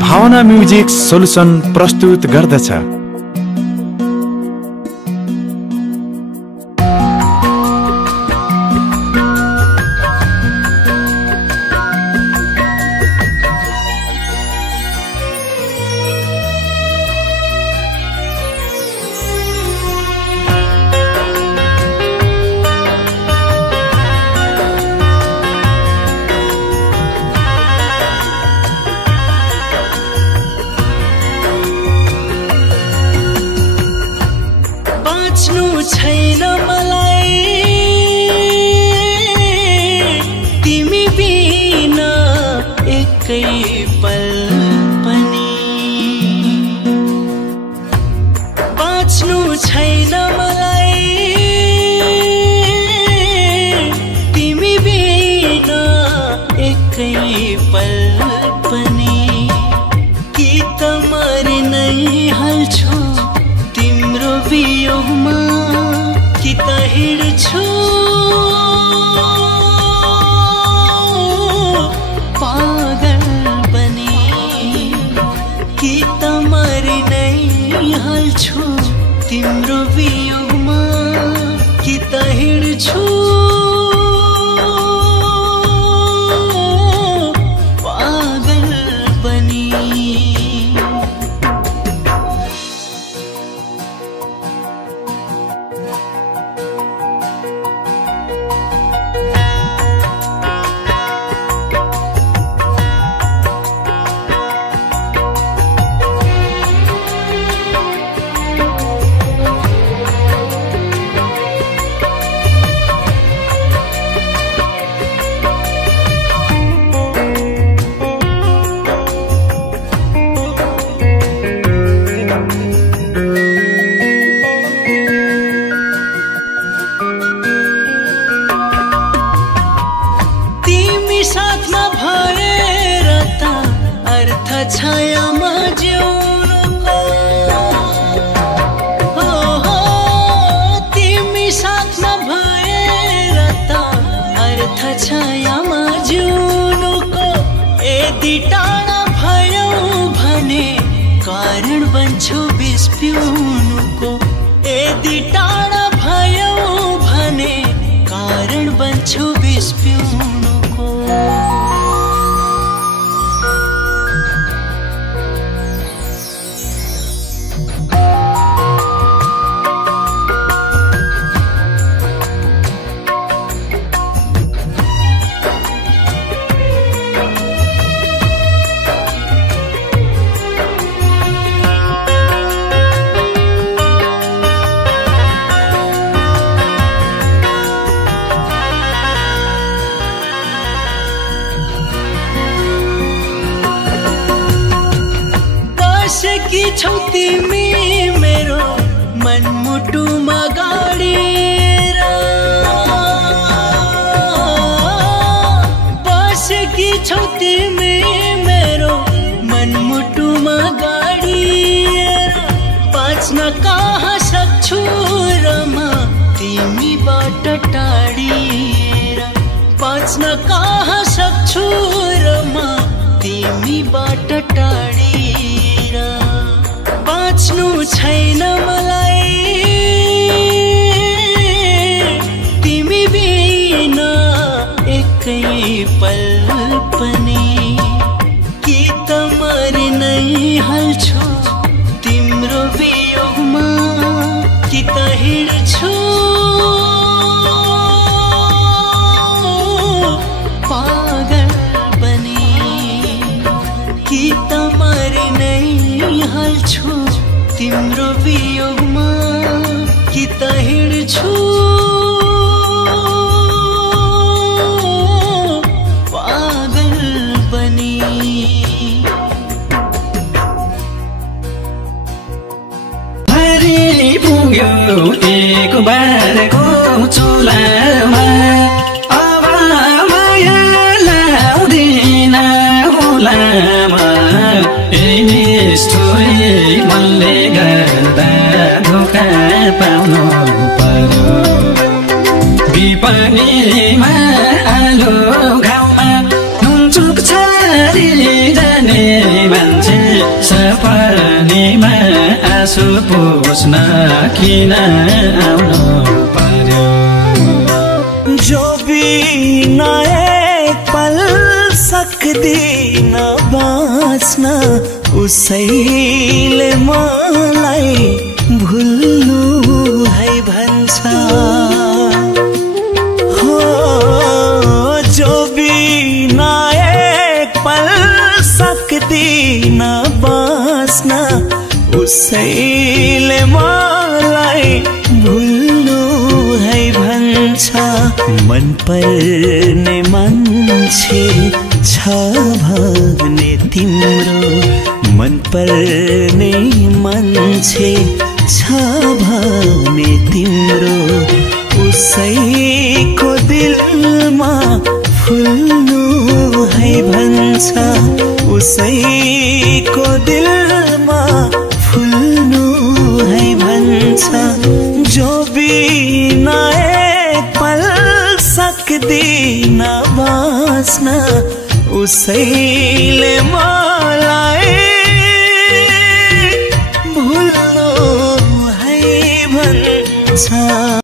भावना music solution प्रस्तुत गर्दछ। छैन मलाई तिमी बिना एकै पल पनि, बाँच्नु छैन मलाई तिमी बिना एकै पल पनि, कि त मरि नै हाल्छु तिम्रो वियोगमा, कि त हिँड्छु पागल बनी, कि त मरि नै हाल्छु तिम्रो वियोगमा, कि त हिँड्छु पागल बनी। साथमा भएर त अर्थ छायामा जिउनुको, हो तिमी साथमा भएर त अर्थ छायामा जिउनुको, यदि टाढा भयौ भने कारण बन्छु विष पिउनुको, यदि टाढा भयौ भने कारण बन्छु विष पिउनुको। बसेकी छौ तिमी मेरो मनमुटुमा गाडेर, बसेकी छौ तिमी मेरो मनमुटुमा गाडेर, बाँच्न कहाँ सक्छु र म तिमीबाट टाढिएर, बाँच्न कहाँ सक्छु र म तिमीबाट टाढिएर, बाँच्नु छैन मलाई तिमी बिना एकै पल पनि, कि त मरि नै हाल्छु तिम्रो वियोगमा, कि त हिँड्छु पागल बनी, कि त मरि नै हाल्छु तिम्रो वियोगमा, कि त हिँड्छु पागल बनी। हरि पुग्यो एक बारको चुलामा, अब माया लाउँदिन हुलामा, निष्ठुरी मनले गर्दा धोका पाउनु पर्यो, विपनीमा आलो घाउमा नुनचुक छाडी जाने मान्छे सपनीमा आँसु पुस्न किन आउनु पर्यो जो बिना एक पल सक्दिन बाँच्न उसैले मलाई भुल्नु है भन्छ हो जो बिना एक पल सक्दिन बाँच्न उसैले मलाई भुल्नु है भन्छ मन पर्ने मान्छे छ भने तिम्रो मन पर्ने मान्छे छ भने तिम्रो उसैको दिलमा फुल्नु है भन्छ उसैको दिलमा फुल्नु है भन्छ जो बिना एक पल सक्दिन बाँच्न उसैले मलाई